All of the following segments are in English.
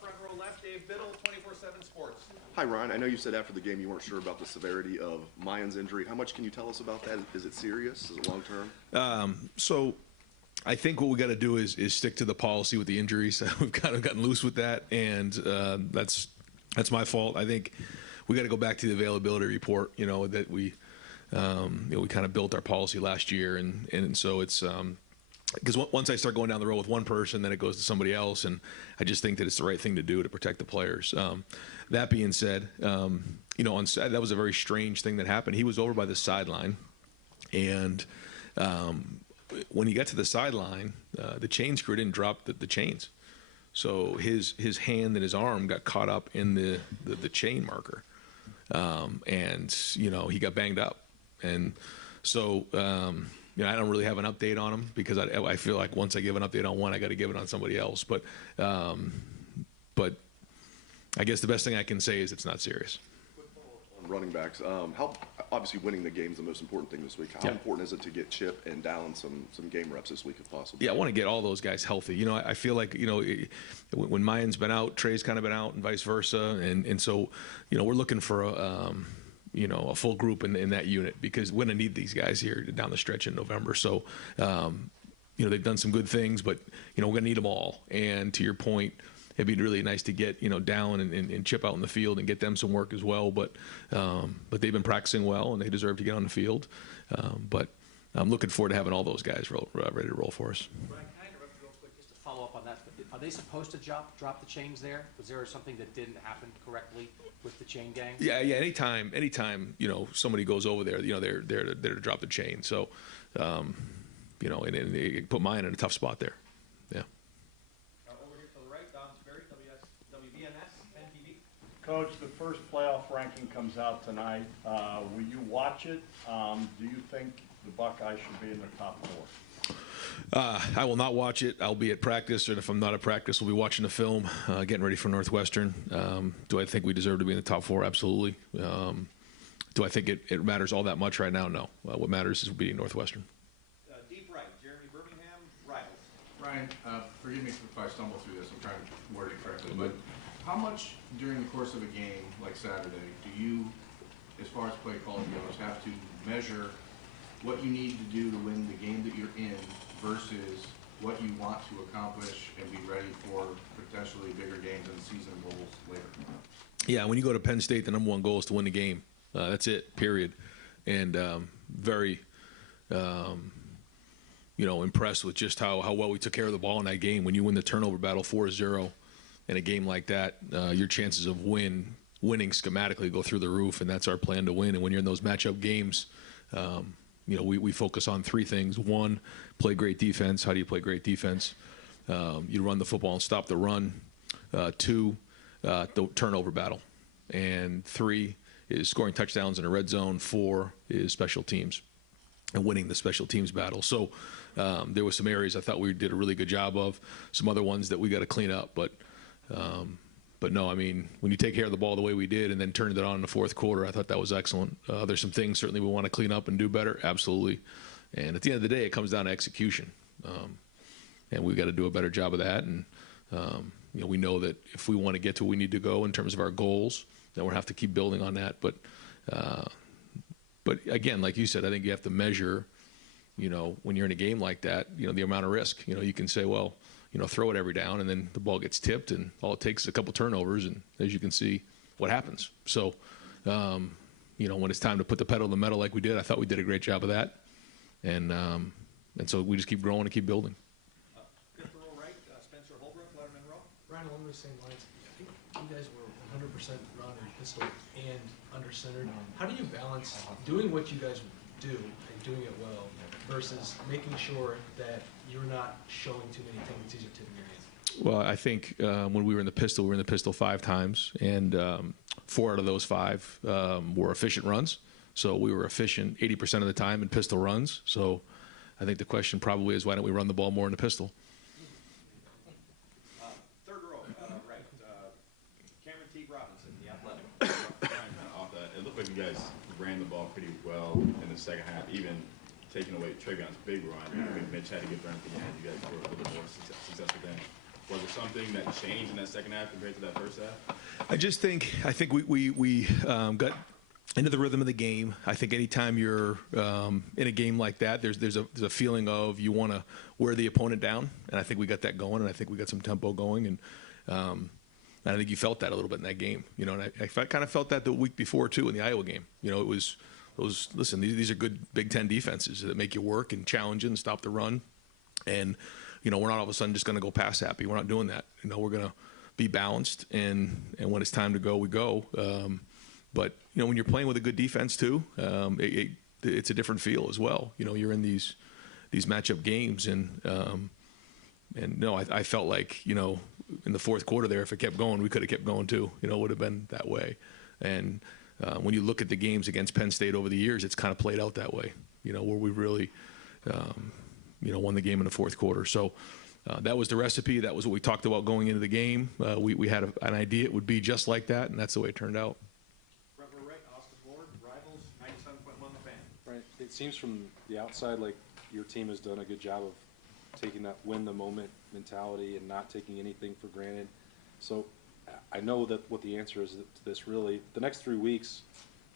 front row left, Dave Biddle, 24/7 Sports. Hi, Ryan. I know you said after the game you weren't sure about the severity of Mayan's injury. How much can you tell us about that? Is it serious? Is it long term? So I think what we got to do is stick to the policy with the injuries. We've kind of gotten loose with that, and that's my fault. I think we got to go back to the availability report. You know that we kind of built our policy last year, and so it's because once I start going down the road with one person, then it goes to somebody else, and I just think that it's the right thing to do to protect the players. That being said, on Saturday, that was a very strange thing that happened. He was over by the sideline, and when he got to the sideline, the chain screw didn't drop the chains, so his hand and his arm got caught up in the chain marker, and he got banged up, and so. I don't really have an update on him because I feel like once I give an update on one, I got to give it on somebody else. But I guess the best thing I can say is it's not serious. On running backs, how obviously winning the game is the most important thing this week. How important is it to get Chip and Dallin some game reps this week if possible? Yeah, I want to get all those guys healthy. I feel like when Mayan's been out, Trey's kind of been out, and vice versa, and so we're looking for a full group in that unit because we're going to need these guys here down the stretch in November. So, they've done some good things, but, we're going to need them all. And to your point, it'd be really nice to get, Dallin and Chip out in the field and get them some work as well. But they've been practicing well, and they deserve to get on the field. But I'm looking forward to having all those guys ready to roll for us. Brian, can I interrupt you real quick just to follow up on that? Are they supposed to drop the chains there? Was there something that didn't happen correctly with the chain gang? Yeah. Anytime somebody goes over there, they're there to drop the chain. So, and they put mine in a tough spot there. Yeah. Over here to the right, Don Sperry, WBNS, NTV. Coach, the first playoff ranking comes out tonight. Will you watch it? Do you think the Buckeyes should be in the top four? I will not watch it. I'll be at practice, and if I'm not at practice, we'll be watching the film, getting ready for Northwestern. Do I think we deserve to be in the top four? Absolutely. Do I think it matters all that much right now? No. What matters is beating Northwestern. Deep right, Jeremy Birmingham, Rivals. Ryan, forgive me if I stumble through this. I'm trying to word it correctly, but how much during the course of a game like Saturday do you, as far as play calling goes, have to measure what you need to do to win the game that you're in versus what you want to accomplish and be ready for potentially bigger games and season goals later? Yeah, when you go to Penn State, the number one goal is to win the game. That's it, period. And very, impressed with just how well we took care of the ball in that game. When you win the turnover battle 4-0 in a game like that, your chances of winning schematically go through the roof, and that's our plan to win. And when you're in those matchup games, we focus on three things. One, play great defense. How do you play great defense? You run the football and stop the run. Two, the turnover battle. And three is scoring touchdowns in a red zone. Four is special teams and winning the special teams battle. So there were some areas I thought we did a really good job of. Some other ones that we got to clean up. But no, I mean, when you take care of the ball the way we did and then turned it on in the fourth quarter, I thought that was excellent. There's some things certainly we want to clean up and do better, absolutely. And at the end of the day, it comes down to execution. And we've got to do a better job of that. And, we know that if we want to get to where we need to go in terms of our goals, then we'll have to keep building on that. But again, like you said, I think you have to measure, when you're in a game like that, the amount of risk. You can say, well, throw it every down, and then the ball gets tipped, and all it takes is a couple turnovers, and as you can see, what happens. So, when it's time to put the pedal to the metal like we did, I thought we did a great job of that, and so we just keep growing and keep building. Fifth row right, Spencer Holbrook, Letterman row. Ryan, along those same lines, I think you guys were 100% run and pistol and under centered. How do you balance doing what you guys do and doing it well versus making sure that you're not showing too many tendencies or tipping your hands? Well, I think when we were in the pistol 5 times, and 4 out of those 5 were efficient runs. So we were efficient 80% of the time in pistol runs. So I think the question probably is, why don't we run the ball more in the pistol? Third row, right, Cameron T. Robinson, the Athletic. Off that, it looked like you guys ran the ball pretty well in the second half, even taking away Travion big run. I mean, Mitch had to get burned at the end. You guys were a little bit more successful then. Was it something that changed in that second half compared to that first half? I think we got into the rhythm of the game. I think anytime you're in a game like that, there's a feeling of you want to wear the opponent down, and I think we got that going, and I think we got some tempo going, and I think you felt that a little bit in that game, you know. And I kind of felt that the week before too in the Iowa game. You know, it was those. Listen, these are good Big Ten defenses that make you work and challenge you and stop the run, and you know, we're not all of a sudden just going to go pass happy. We're not doing that. You know, we're going to be balanced, and when it's time to go, we go. But you know, when you're playing with a good defense too, it's a different feel as well. You know, you're in these matchup games, and no, I felt like, you know, in the fourth quarter there, if it kept going, we could have kept going too. You know, it would have been that way. And when you look at the games against Penn State over the years, it's kind of played out that way. You know, where we really, you know, won the game in the fourth quarter. So. That was the recipe. That was what we talked about going into the game. We had an idea it would be just like that, and that's the way it turned out. Trevor Wright, Austin Ward, Rivals, 97.1 The Fan. Right. It seems from the outside like your team has done a good job of taking that win the moment mentality and not taking anything for granted. So I know that what the answer is to this really, the next 3 weeks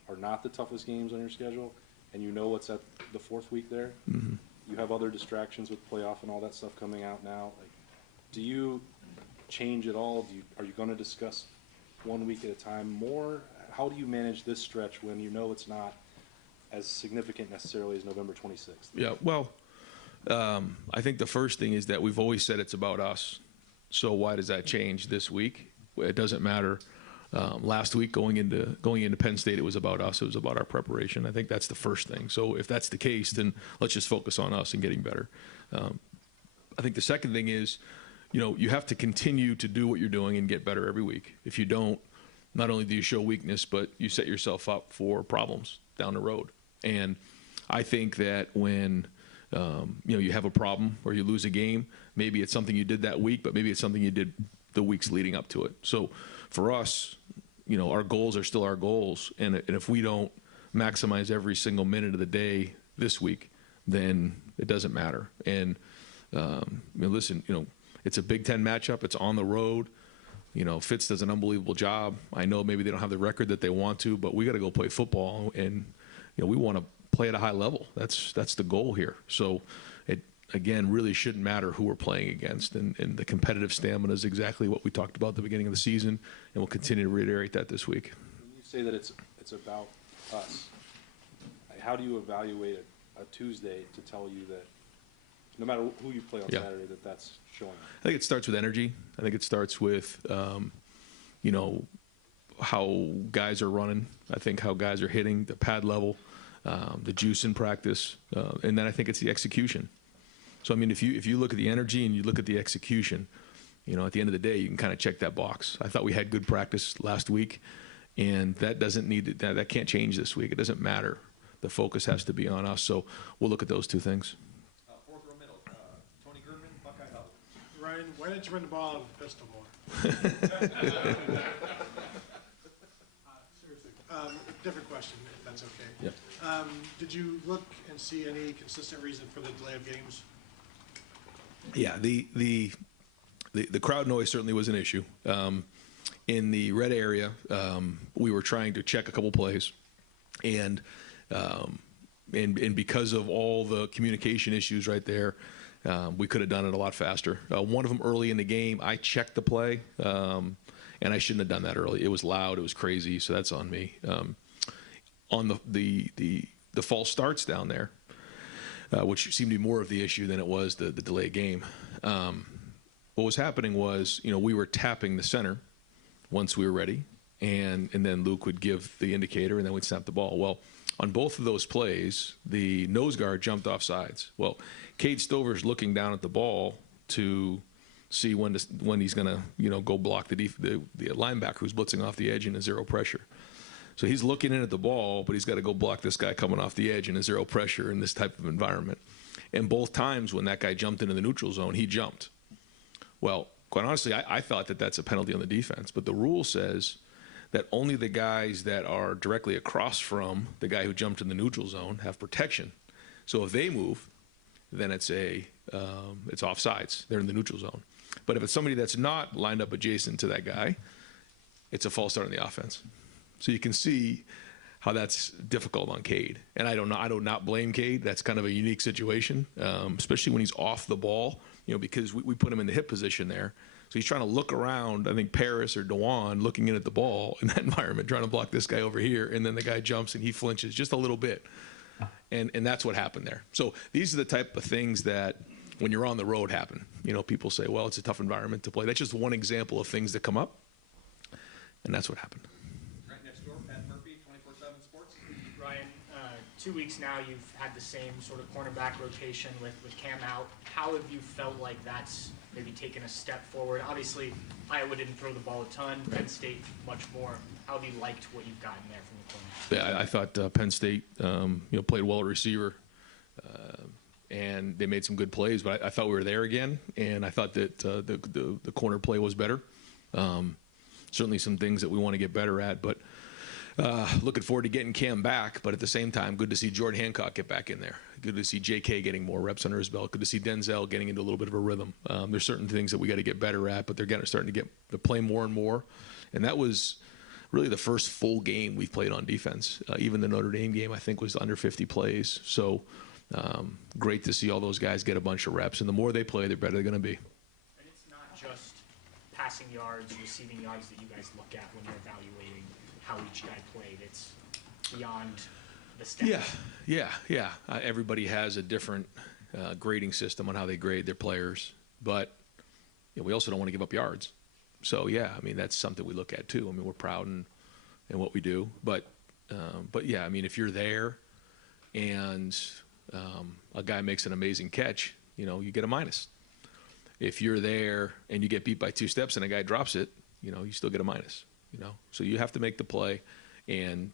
are not the toughest games on your schedule, and you know what's at the fourth week there. Mm-hmm. You have other distractions with playoff and all that stuff coming out now. Like, do you change at all? Are you going to discuss 1 week at a time more? How do you manage this stretch when you know it's not as significant necessarily as November 26th? Yeah, well, I think the first thing is that we've always said it's about us. So why does that change this week? It doesn't matter. Last week going into Penn State, it was about us. It was about our preparation. I think that's the first thing. So if that's the case, then let's just focus on us and getting better. I think the second thing is, you know, you have to continue to do what you're doing and get better every week. If you don't, not only do you show weakness, but you set yourself up for problems down the road. And I think that when you know, you have a problem or you lose a game, maybe it's something you did that week, but maybe it's something you did the weeks leading up to it. So for us, you know, our goals are still our goals, and if we don't maximize every single minute of the day this week, then it doesn't matter. And I mean, listen, you know, it's a Big Ten matchup. It's on the road. You know, Fitz does an unbelievable job. I know maybe they don't have the record that they want to, but we got to go play football, and you know, we want to play at a high level. That's the goal here. So it, again, really shouldn't matter who we're playing against, and the competitive stamina is exactly what we talked about at the beginning of the season, and we'll continue to reiterate that this week. When you say that it's about us, how do you evaluate a Tuesday to tell you that no matter who you play on Saturday, that's showing? I think it starts with energy. I think it starts with, you know, how guys are running. I think how guys are hitting, the pad level, the juice in practice, and then I think it's the execution. So, I mean, if you look at the energy and you look at the execution, you know, at the end of the day, you can kind of check that box. I thought we had good practice last week, and that doesn't need to, that can't change this week. It doesn't matter. The focus has to be on us. So we'll look at those two things. Fourth row middle, Tony German, Buckeye Hub. Ryan, why didn't you run the ball out of the pistol more? Seriously. Different question, if that's okay. Yep. Did you look and see any consistent reason for the delay of games? Yeah, the crowd noise certainly was an issue. In the red area, we were trying to check a couple plays, and because of all the communication issues right there, we could have done it a lot faster. One of them early in the game, I checked the play, and I shouldn't have done that early. It was loud, it was crazy, so that's on me. On the false starts down there, which seemed to be more of the issue than it was the delayed game. What was happening was, you know, we were tapping the center once we were ready, and then Luke would give the indicator, and then we'd snap the ball. Well, on both of those plays, the nose guard jumped off sides. Well, Cade Stover's looking down at the ball to see when he's going to, you know, go block the linebacker who's blitzing off the edge in a zero pressure. So he's looking in at the ball, but he's got to go block this guy coming off the edge in a zero pressure in this type of environment. And both times when that guy jumped into the neutral zone, he jumped. Well, quite honestly, I thought that that's a penalty on the defense. But the rule says that only the guys that are directly across from the guy who jumped in the neutral zone have protection. So if they move, then it's offsides. They're in the neutral zone. But if it's somebody that's not lined up adjacent to that guy, it's a false start on the offense. So you can see how that's difficult on Cade. And I do not blame Cade. That's kind of a unique situation, especially when he's off the ball, because we put him in the hip position there. So he's trying to look around, I think Paris or Dewan looking in at the ball in that environment, trying to block this guy over here, and then the guy jumps and he flinches just a little bit. And that's what happened there. So these are the type of things that when you're on the road happen. People say, well, it's a tough environment to play. That's just one example of things that come up, and that's what happened. Right next door, Pat Murphy, 24/7 Sports. Ryan, 2 weeks now you've had the same sort of cornerback rotation with Cam out. How have you felt like that's maybe taken a step forward? Obviously, Iowa didn't throw the ball a ton, Penn State much more. How have you liked what you've gotten there from the corner? Yeah, I thought Penn State played well at receiver, and they made some good plays, but I thought we were there again, and I thought that the corner play was better. Certainly some things that we want to get better at, but looking forward to getting Cam back, but at the same time, good to see Jordan Hancock get back in there. Good to see J.K. getting more reps under his belt. Good to see Denzel getting into a little bit of a rhythm. There's certain things that we got to get better at, but they're starting to get to play more and more, and that was really the first full game we've played on defense. Even the Notre Dame game, I think, was under 50 plays. So great to see all those guys get a bunch of reps. And the more they play, the better they're going to be. And it's not just passing yards, receiving yards that you guys look at when you're evaluating how each guy played. It's beyond the stats. Yeah. Everybody has a different grading system on how they grade their players. But we also don't want to give up yards. So, yeah, that's something we look at, too. We're proud in what we do. But yeah, if you're there and a guy makes an amazing catch, you get a minus. If you're there and you get beat by 2 steps and a guy drops it, you still get a minus, So you have to make the play. And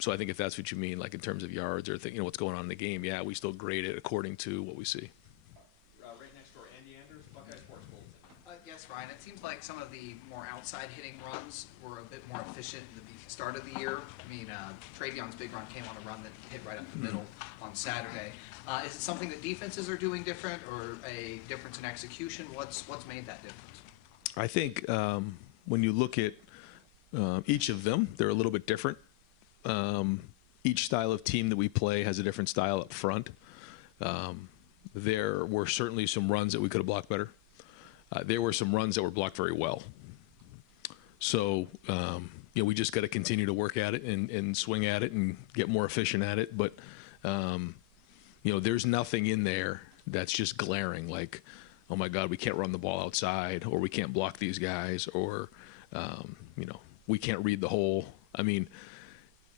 so I think if that's what you mean, like in terms of yards or what's going on in the game, yeah, we still grade it according to what we see. Right next door, Andy Anders, Buckeye Sports Bulletin. Yes, Ryan, it seems like some of the more outside hitting runs were a bit more efficient in the start of the year. Travion's big run came on a run that hit right up the middle on Saturday. Is it something that defenses are doing different, or a difference in execution? What's made that difference? I think when you look at each of them, they're a little bit different. Each style of team that we play has a different style up front. There were certainly some runs that we could have blocked better. There were some runs that were blocked very well. So, we just got to continue to work at it and swing at it and get more efficient at it. But, there's nothing in there that's just glaring like, oh, my God, we can't run the ball outside, or we can't block these guys, or, we can't read the hole.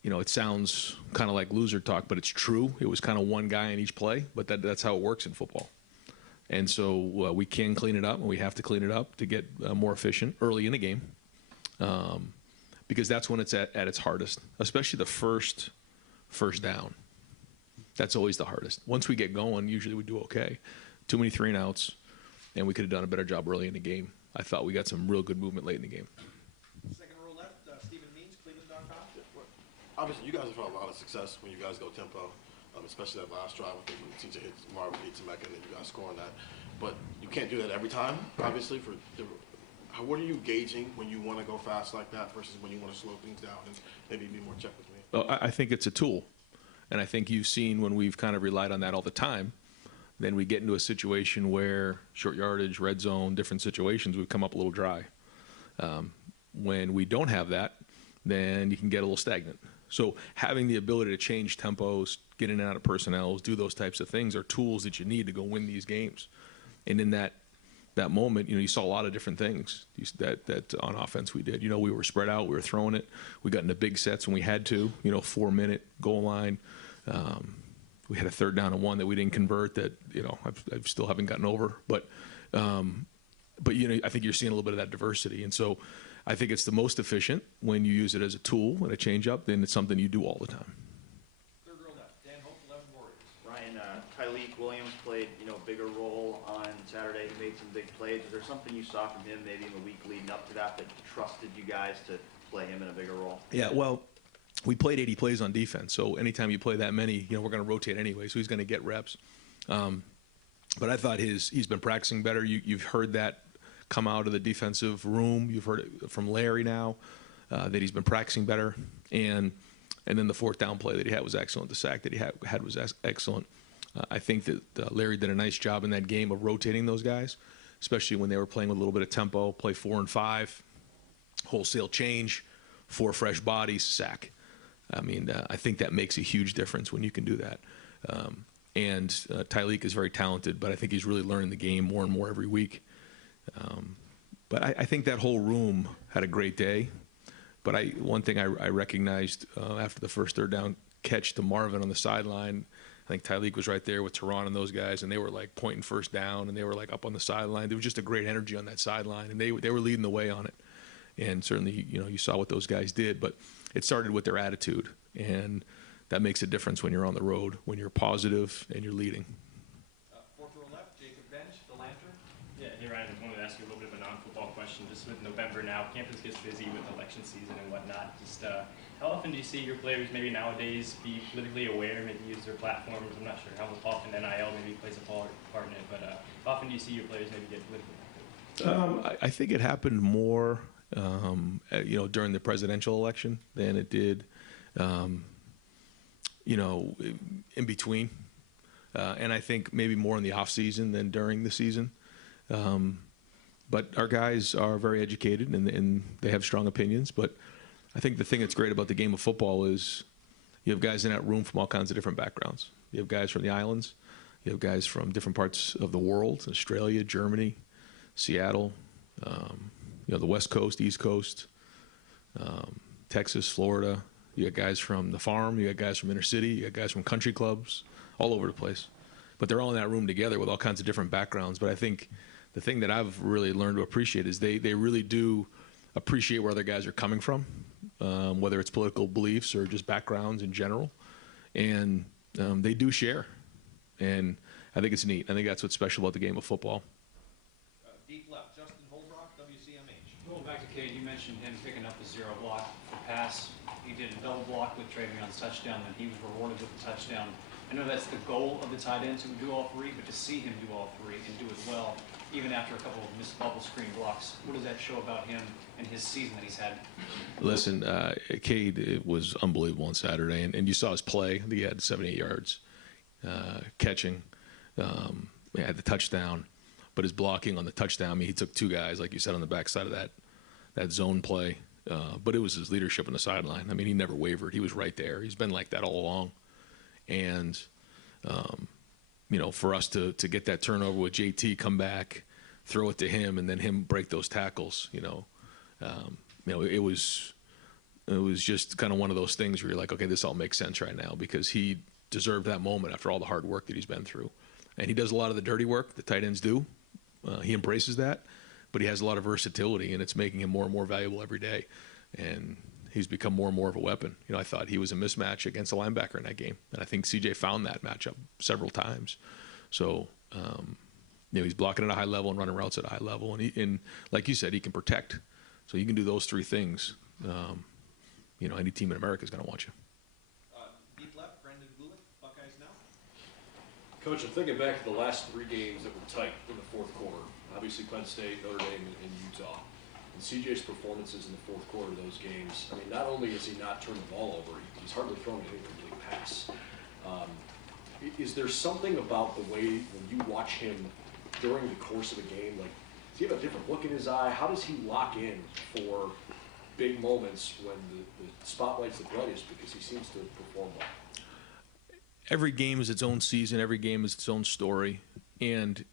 It sounds kind of like loser talk, but it's true. It was kind of one guy in each play, but that's how it works in football. And so we can clean it up, and we have to clean it up to get more efficient early in the game, because that's when it's at its hardest, especially the first down. That's always the hardest. Once we get going, usually we do okay. Too many 3-and-outs, and we could have done a better job early in the game. I thought we got some real good movement late in the game. Second row left, Stephen Means, Cleveland.com. Obviously, you guys have had a lot of success when you guys go tempo, especially that last drive. I think when TJ hits Marvin, hits Mecca, and then you guys score on that. But you can't do that every time, obviously. What are you gauging when you want to go fast like that versus when you want to slow things down and maybe be more check with me? Well, I think it's a tool. And I think you've seen when we've kind of relied on that all the time, then we get into a situation where short yardage, red zone, different situations, we come up a little dry. When we don't have that, then you can get a little stagnant. So having the ability to change tempos, get in and out of personnels, do those types of things are tools that you need to go win these games. And in that moment, you saw a lot of different things that on offense we did. We were spread out, we were throwing it. We got into big sets when we had to, 4-minute goal line. We had a 3rd down and 1 that we didn't convert that, I still haven't gotten over. But I think you're seeing a little bit of that diversity. And so I think it's the most efficient when you use it as a tool and a change-up, then it's something you do all the time. Third row left, Dan Hope, 11 Warriors. Ryan, Tyleek Williams played, bigger role on Saturday. He made some big plays. Is there something you saw from him maybe in the week leading up to that trusted you guys to play him in a bigger role? Yeah, well, we played 80 plays on defense, so anytime you play that many, we're going to rotate anyway, so he's going to get reps. But I thought he's been practicing better. You've heard that come out of the defensive room. You've heard it from Larry now, that he's been practicing better. And then the fourth down play that he had was excellent. The sack that he had was excellent. I think that Larry did a nice job in that game of rotating those guys, especially when they were playing with a little bit of tempo, play 4 and 5, wholesale change, 4 fresh bodies, sack. I mean, I think that makes a huge difference when you can do that. And Tyleek is very talented, but I think he's really learning the game more and more every week. But I think that whole room had a great day. But one thing I recognized after the first third down catch to Marvin on the sideline, I think Tyleek was right there with Teron and those guys, and they were like pointing first down, and they were like up on the sideline. There was just a great energy on that sideline, and they were leading the way on it. And certainly, you saw what those guys did, but it started with their attitude, and that makes a difference when you're on the road, when you're positive and you're leading. Fourth row left, Jacob Bench, the Lantern. Yeah, hey Ryan, I wanted to ask you a little bit of a non-football question. Just with November now, campus gets busy with election season and whatnot. Just how often do you see your players maybe nowadays be politically aware, maybe use their platforms? I'm not sure how often NIL maybe plays a part in it, but how often do you see your players maybe get politically active? I think it happened more, during the presidential election than it did, in between. And I think maybe more in the off season than during the season. But our guys are very educated and they have strong opinions. But I think the thing that's great about the game of football is you have guys in that room from all kinds of different backgrounds. You have guys from the islands. You have guys from different parts of the world, Australia, Germany, Seattle, the West Coast, East Coast, Texas, Florida. You got guys from the farm. You got guys from inner city. You got guys from country clubs, all over the place. But they're all in that room together with all kinds of different backgrounds. But I think the thing that I've really learned to appreciate is they really do appreciate where other guys are coming from, whether it's political beliefs or just backgrounds in general. And they do share. And I think it's neat. I think that's what's special about the game of football. Deep left, Justin Holbrook, WCMH. Going back to Cade, you mentioned him picking up the 0 block for pass. He did a double block with Travion's touchdown, and he was rewarded with the touchdown. I know that's the goal of the tight end to do all 3, but to see him do all 3 and do it well, even after a couple of missed bubble screen blocks, what does that show about him and his season that he's had? Listen, Cade, it was unbelievable on Saturday, and you saw his play. I think he had 78 yards catching. He had the touchdown, but his blocking on the touchdown, I mean, he took 2 guys, like you said, on the backside of that zone play. But it was his leadership on the sideline. I mean, he never wavered. He was right there. He's been like that all along. And, for us to get that turnover with JT, come back, throw it to him, and then him break those tackles, it was just kind of one of those things where you're like, okay, this all makes sense right now because he deserved that moment after all the hard work that he's been through. And he does a lot of the dirty work the tight ends do. He embraces that. But he has a lot of versatility, and it's making him more and more valuable every day. And he's become more and more of a weapon. I thought he was a mismatch against a linebacker in that game. And I think CJ found that matchup several times. So, he's blocking at a high level and running routes at a high level. And like you said, he can protect. So you can do those 3 things. Any team in America is going to want you. Deep left, Brendan Blewett, Buckeyes Now. Coach, I'm thinking back to the last 3 games that were tight in the fourth quarter. Obviously, Penn State, Notre Dame, and Utah. And CJ's performances in the fourth quarter of those games, I mean, not only has he not turned the ball over, he's hardly thrown an incomplete pass. Is there something about the way when you watch him during the course of a game, like, does he have a different look in his eye? How does he lock in for big moments when the spotlight's the brightest because he seems to perform well? Every game is its own season. Every game is its own story. And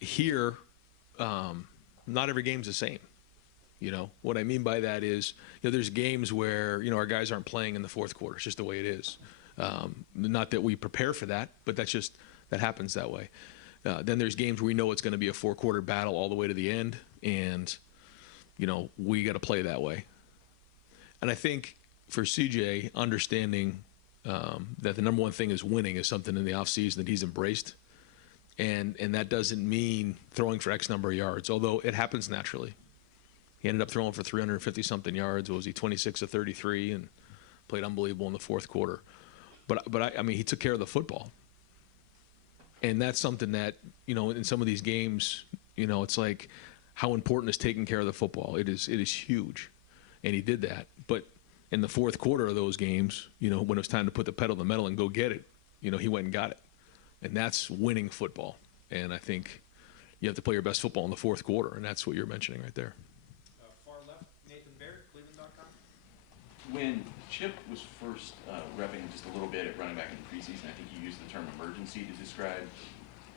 here, not every game's the same. What I mean by that is, there's games where, our guys aren't playing in the fourth quarter. It's just the way it is. Not that we prepare for that, but that happens that way. Then there's games where we know it's going to be a 4-quarter battle all the way to the end, and, we got to play that way. And I think for CJ, understanding that the number one thing is winning is something in the offseason that he's embraced. And that doesn't mean throwing for X number of yards, although it happens naturally. He ended up throwing for 350-something yards. What was he, 26 of 33, and played unbelievable in the fourth quarter. But I mean, he took care of the football. And that's something that, in some of these games, it's like how important is taking care of the football. It is huge. And he did that. But in the fourth quarter of those games, when it was time to put the pedal to the metal and go get it, he went and got it. And that's winning football. And I think you have to play your best football in the fourth quarter, and that's what you're mentioning right there. Far left, Nathan Baird, Cleveland.com. When Chip was first repping just a little bit at running back in the preseason, I think you used the term emergency to describe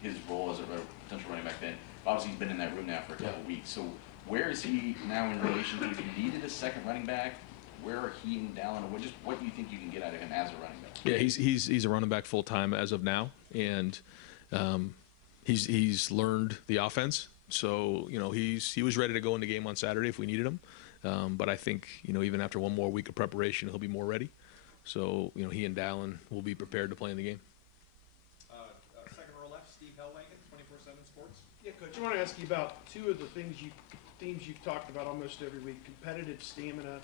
his role as a potential running back then. Obviously, he's been in that room now for a couple weeks. So where is he now in relation to if you needed a second running back? Where are he and Dallin, or what do you think you can get out of him as a running back? Yeah, he's a running back full time as of now, and he's learned the offense. So he was ready to go in the game on Saturday if we needed him. But I think even after one more week of preparation, he'll be more ready. So he and Dallin will be prepared to play in the game. Second row left, Steve Hellwagen, 24/7 Sports. Yeah, Coach, I want to ask you about two of the themes you've talked about almost every week: competitive stamina.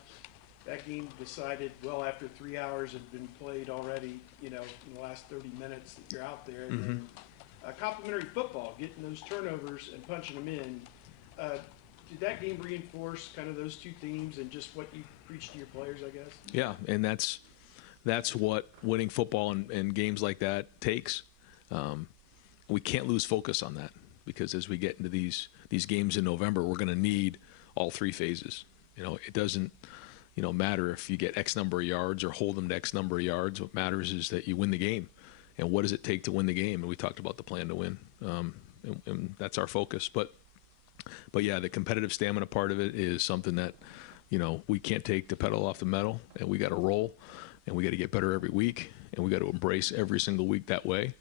That game decided well after 3 hours had been played already, in the last 30 minutes that you're out there. And then complimentary football, getting those turnovers and punching them in. Did that game reinforce kind of those two themes and just what you preach to your players, I guess? Yeah, and that's what winning football and games like that takes. We can't lose focus on that, because as we get into these games in November, we're going to need all three phases. It doesn't matter if you get X number of yards or hold them to X number of yards. What matters is that you win the game. And what does it take to win the game? And we talked about the plan to win, and that's our focus. But yeah, the competitive stamina part of it is something that we can't take the pedal off the metal, and we got to roll, and we got to get better every week, and we got to embrace every single week that way.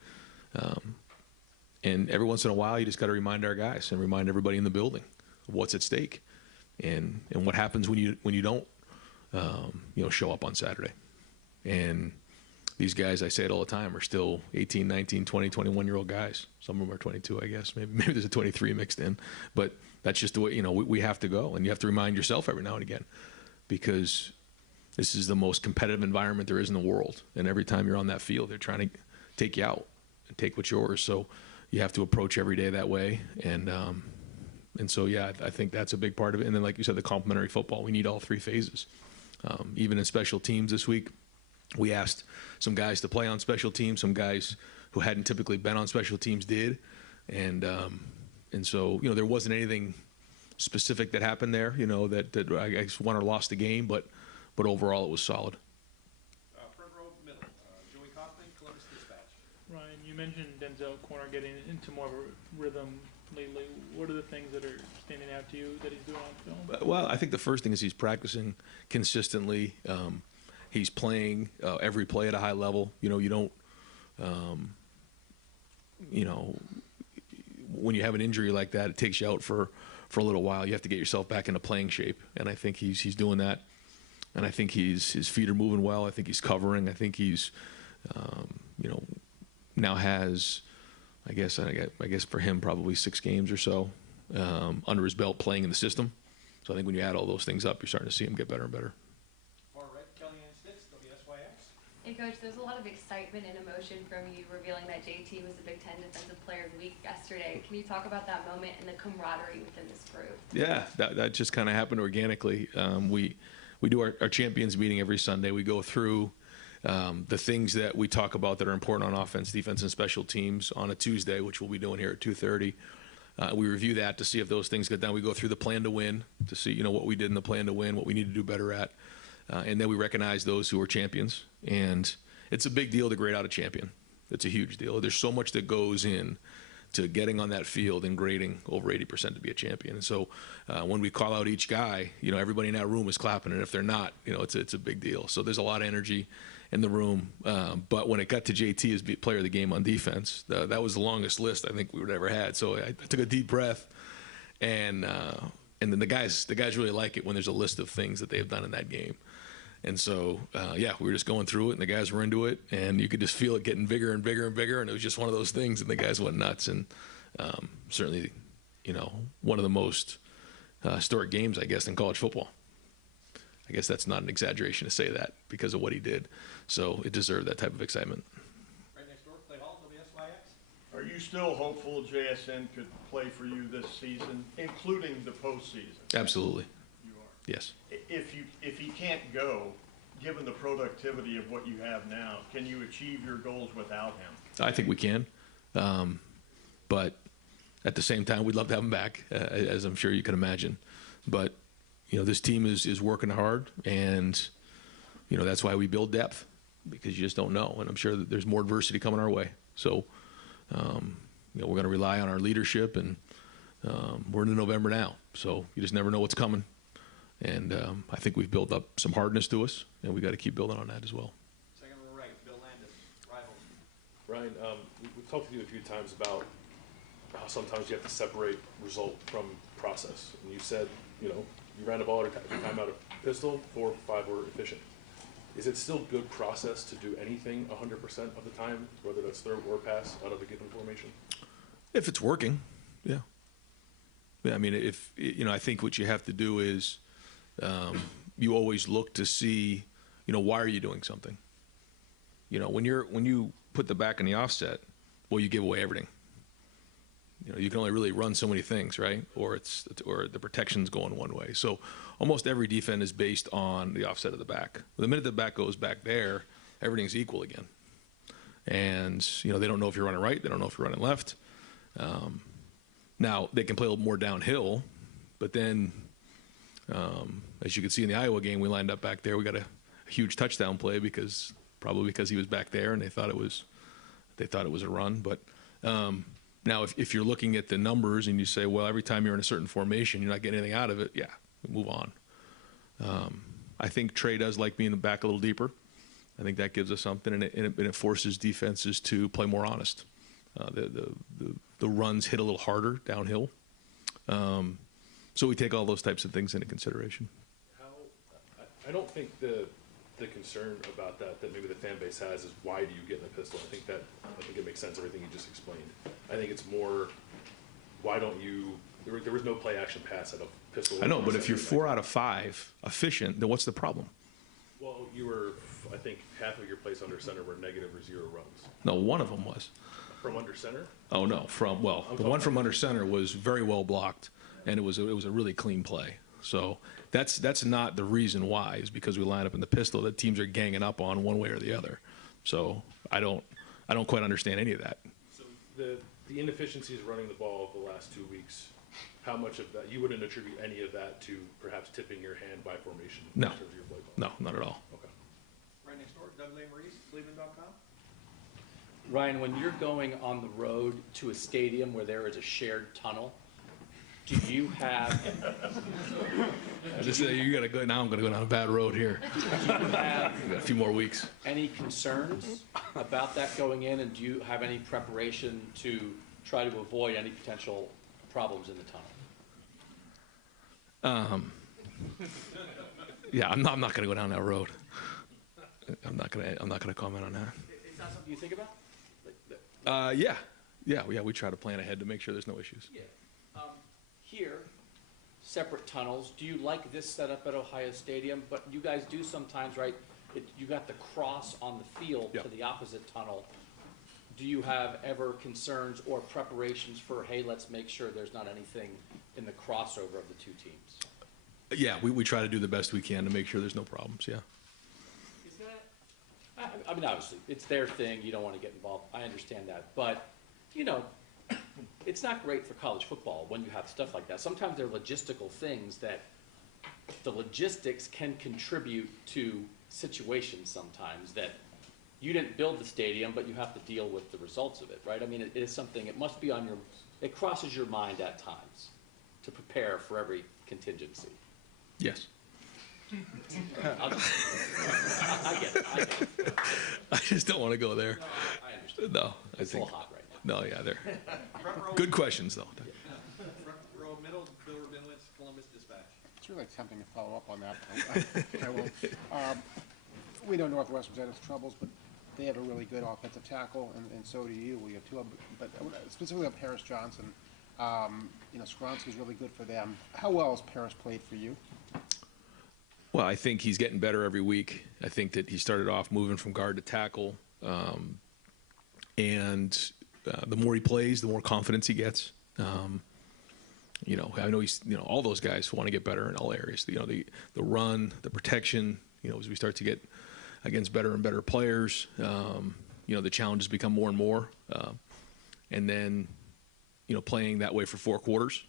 And every once in a while, you just got to remind our guys and remind everybody in the building of what's at stake, and what happens when you don't show up on Saturday. And these guys, I say it all the time, are still 18, 19, 20, 21-year-old guys. Some of them are 22, I guess. Maybe there's a 23 mixed in. But that's just the way, we have to go. And you have to remind yourself every now and again, because this is the most competitive environment there is in the world. And every time you're on that field, they're trying to take you out and take what's yours. So you have to approach every day that way. And so, yeah, I think that's a big part of it. And then, like you said, the complementary football, we need all three phases. Even in special teams this week, we asked some guys to play on special teams. Some guys who hadn't typically been on special teams did. And so, there wasn't anything specific that happened there, that I guess won or lost the game, but overall it was solid. Front row middle, Joey Kaufman, Columbus Dispatch. Ryan, you mentioned Denzel Corner getting into more of a rhythm lately. What are the things that are standing out to you that he's doing on film? Well, I think the first thing is he's practicing consistently. He's playing every play at a high level. You don't, when you have an injury like that, it takes you out for a little while. You have to get yourself back into playing shape, and I think he's doing that. And I think his feet are moving well. I think he's covering. I think he's, now has, I guess for him probably 6 games or so under his belt playing in the system. So I think when you add all those things up, you're starting to see him get better and better. Far right, Kellyanne Stitz, WSYX. Hey, Coach, there's a lot of excitement and emotion from you revealing that JT was the Big Ten Defensive Player of the Week yesterday. Can you talk about that moment and the camaraderie within this group? Yeah, that just kind of happened organically. We do our champions meeting every Sunday. We go through the things that we talk about that are important on offense, defense, and special teams on a Tuesday, which we'll be doing here at 2:30. We review that to see if those things get done. We go through the plan to win to see, what we did in the plan to win, what we need to do better at. And then we recognize those who are champions. And it's a big deal to grade out a champion. It's a huge deal. There's so much that goes in to getting on that field and grading over 80% to be a champion. And so when we call out each guy, everybody in that room is clapping. And if they're not, it's a big deal. So there's a lot of energy in the room. But when it got to JT as player of the game on defense, that was the longest list I think we would ever had. So I took a deep breath, and then the guys really like it when there's a list of things that they have done in that game. And so, we were just going through it, and the guys were into it, and you could just feel it getting bigger and bigger and bigger, and it was just one of those things, and the guys went nuts. And certainly, one of the most historic games, I guess, in college football. I guess that's not an exaggeration to say that because of what he did. So it deserved that type of excitement. Right next door, Clay Hall, WSYX. Are you still hopeful JSN could play for you this season, including the postseason? Absolutely. You are. Yes. If he can't go, given the productivity of what you have now, can you achieve your goals without him? I think we can. But at the same time, we'd love to have him back, as I'm sure you can imagine. But, this team is working hard, and, that's why we build depth, because you just don't know. And I'm sure that there's more adversity coming our way. So, we're going to rely on our leadership, and we're into November now. So you just never know what's coming. And I think we've built up some hardness to us, and we got to keep building on that as well. Second on the right, Bill Landis, Rivals. Ryan, we've talked to you a few times about how sometimes you have to separate result from process. And you said, you ran the ball every time out of pistol, 4 or 5 were efficient. Is it still good process to do anything 100% of the time, whether that's throw or pass out of a given formation? If it's working, yeah. I mean, I think what you have to do is you always look to see, why are you doing something? When you put the back in the offset, well, you give away everything. You can only really run so many things, right? Or the protection's going one way. So almost every defense is based on the offset of the back. The minute the back goes back there, everything's equal again. And they don't know if you're running right, they don't know if you're running left. Now they can play a little more downhill, but then as you can see in the Iowa game, we lined up back there. We got a huge touchdown play because he was back there, and they thought it was a run. But now, if you're looking at the numbers and you say, well, every time you're in a certain formation, you're not getting anything out of it, yeah, move on. I think Trey does like being back a little deeper. I think that gives us something, and it forces defenses to play more honest. The runs hit a little harder downhill. So we take all those types of things into consideration. I don't think the concern about that maybe the fan base has is why do you get in the pistol? I think it makes sense, everything you just explained. I think it's more, why don't you, there was no play action pass at a pistol. I know, but if you're 4 out of 5 efficient, then what's the problem? Well, you were, I think half of your plays under center were negative or 0 runs. No, one of them was. From under center? Oh, no, the one from under center was very well blocked, and it was a really clean play. So that's not the reason why, is because we line up in the pistol that teams are ganging up on one way or the other. So I don't quite understand any of that. So the inefficiencies running the ball the last 2 weeks, how much of that, you wouldn't attribute any of that to perhaps tipping your hand by formation? No. In terms of your play call? No, not at all. Okay. Right next door, Doug Maurice, Cleveland.com. Ryan, when you're going on the road to a stadium where there is a shared tunnel, do you have? You gotta go now. I'm gonna go down a bad road here. Do you have We got a few more weeks. any concerns about that going in, and do you have any preparation to try to avoid any potential problems in the tunnel? Yeah, I'm not gonna go down that road. I'm not gonna comment on that. It's not something you think about? Yeah. We try to plan ahead to make sure there's no issues. Yeah. Here, separate tunnels. Do you like this setup at Ohio Stadium? But you guys do sometimes, right? You got the cross on the field to the opposite tunnel. Do you have ever concerns or preparations for, hey, let's make sure there's not anything in the crossover of the two teams? Yeah, we try to do the best we can to make sure there's no problems. Yeah. Is that? I mean, obviously, it's their thing. You don't want to get involved. I understand that, but it's not great for college football when you have stuff like that. Sometimes there are logistical things that the logistics can contribute to situations sometimes that you didn't build the stadium, but you have to deal with the results of it, right? I mean, it is something, it must be it crosses your mind at times to prepare for every contingency. Yes. I get it. I just don't want to go there. No, I understand. No, It's a little hot right now. No, yeah, they're good questions though. Front row middle, Bill Rabinowitz, Columbus Dispatch. It's really tempting to follow up on that. I won't. We know Northwestern's had its troubles, but they have a really good offensive tackle, and so do you. We have 2 of them, but specifically on Paris Johnson. Skronsky's really good for them. How well has Paris played for you? Well, I think he's getting better every week. I think that he started off moving from guard to tackle, and the more he plays, the more confidence he gets. You know, I know he's, you know, all those guys want to get better in all areas. You know, the run, the protection, you know, as we start to get against better and better players, you know, the challenges become more and more. And then, you know, playing that way for 4 quarters,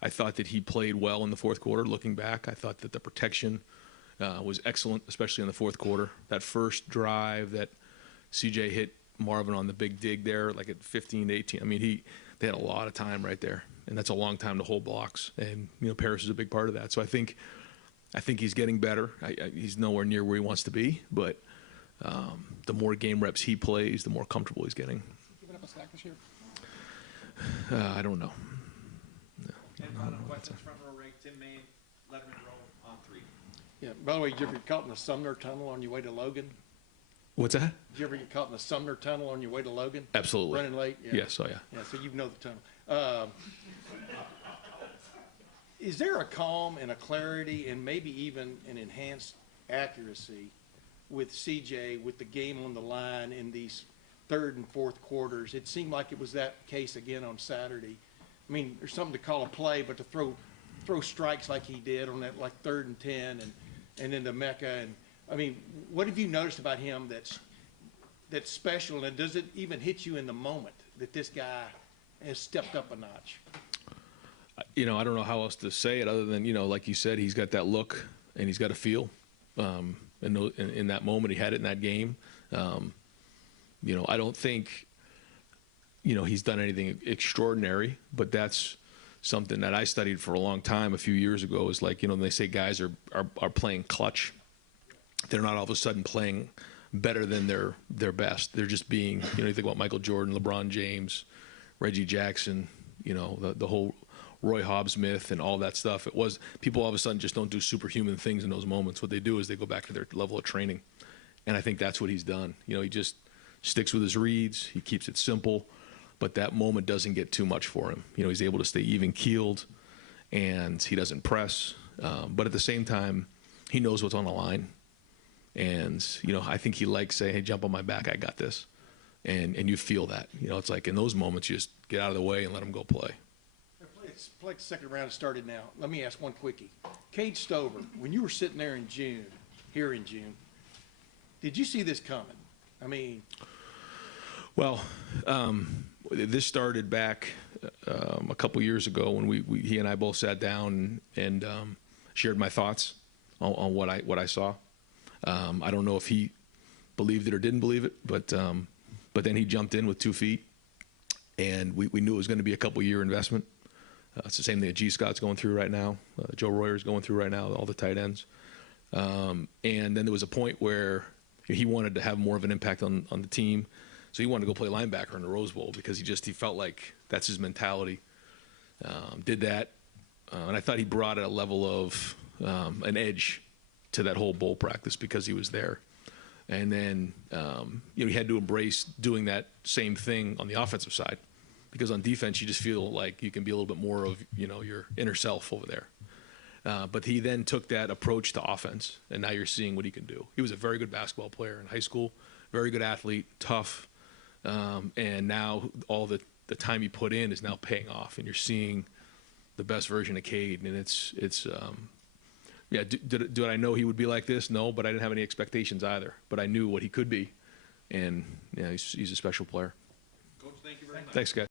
I thought that he played well in the fourth quarter. Looking back, I thought that the protection was excellent, especially in the fourth quarter. That first drive that CJ hit Marvin on the big dig there, like at 15 to 18. I mean, they had a lot of time right there, and that's a long time to hold blocks. And you know, Paris is a big part of that. So I think he's getting better. He's nowhere near where he wants to be, but the more game reps he plays, the more comfortable he's getting. Giving up a sack this year? I don't know. And final question, front row rank, Tim Maine, Letterman row on 3. Yeah, by the way, did you ever get caught in the Sumner Tunnel on your way to Logan? What's that? Did you ever get caught in the Sumner Tunnel on your way to Logan? Absolutely. Running late? Yeah. Yes, oh yeah. Yeah, so you know the tunnel. Is there a calm and a clarity and maybe even an enhanced accuracy with CJ, with the game on the line in these third and fourth quarters? It seemed like it was that case again on Saturday. I mean, there's something to call a play, but to throw strikes like he did on that like 3rd and 10 and then to Mecca. And I mean, what have you noticed about him that's special, and does it even hit you in the moment that this guy has stepped up a notch? You know, I don't know how else to say it other than, you know, like you said, he's got that look and he's got a feel. And in that moment, he had it in that game. You know, I don't think, you know, he's done anything extraordinary, but that's something that I studied for a long time a few years ago. Is like, you know, when they say guys are playing clutch, they're not all of a sudden playing better than their best. They're just being, you know, you think about Michael Jordan, LeBron James, Reggie Jackson, you know, the whole Roy Hobbs myth and all that stuff. It was people all of a sudden just don't do superhuman things in those moments. What they do is they go back to their level of training. And I think that's what he's done. You know, he just sticks with his reads. He keeps it simple. But that moment doesn't get too much for him. You know, he's able to stay even-keeled, and he doesn't press. But at the same time, he knows what's on the line. And, you know, I think he likes saying, hey, jump on my back, I got this. And you feel that. You know, it's like in those moments, you just get out of the way and let him go play. Play the second round started now. Let me ask one quickie. Cade Stover, when you were sitting there in June, here in June, did you see this coming? I mean... Well, this started back a couple years ago when he and I both sat down and shared my thoughts on what I saw. I don't know if he believed it or didn't believe it, but then he jumped in with 2 feet, and we knew it was going to be a couple-year investment. It's the same thing that G. Scott's going through right now. Joe Royer's going through right now, all the tight ends. And then there was a point where he wanted to have more of an impact on the team. So he wanted to go play linebacker in the Rose Bowl because he felt like that's his mentality. Did that. And I thought he brought a level of an edge to that whole bowl practice because he was there. And then you know, he had to embrace doing that same thing on the offensive side. Because on defense, you just feel like you can be a little bit more of, you know, your inner self over there. But he then took that approach to offense, and now you're seeing what he can do. He was a very good basketball player in high school, very good athlete, tough, and now all the time he put in is now paying off, and you're seeing the best version of Cade. And it's yeah. Did I know he would be like this? No, but I didn't have any expectations either. But I knew what he could be, and yeah, he's a special player. Coach, thank you very much. Thanks, guys.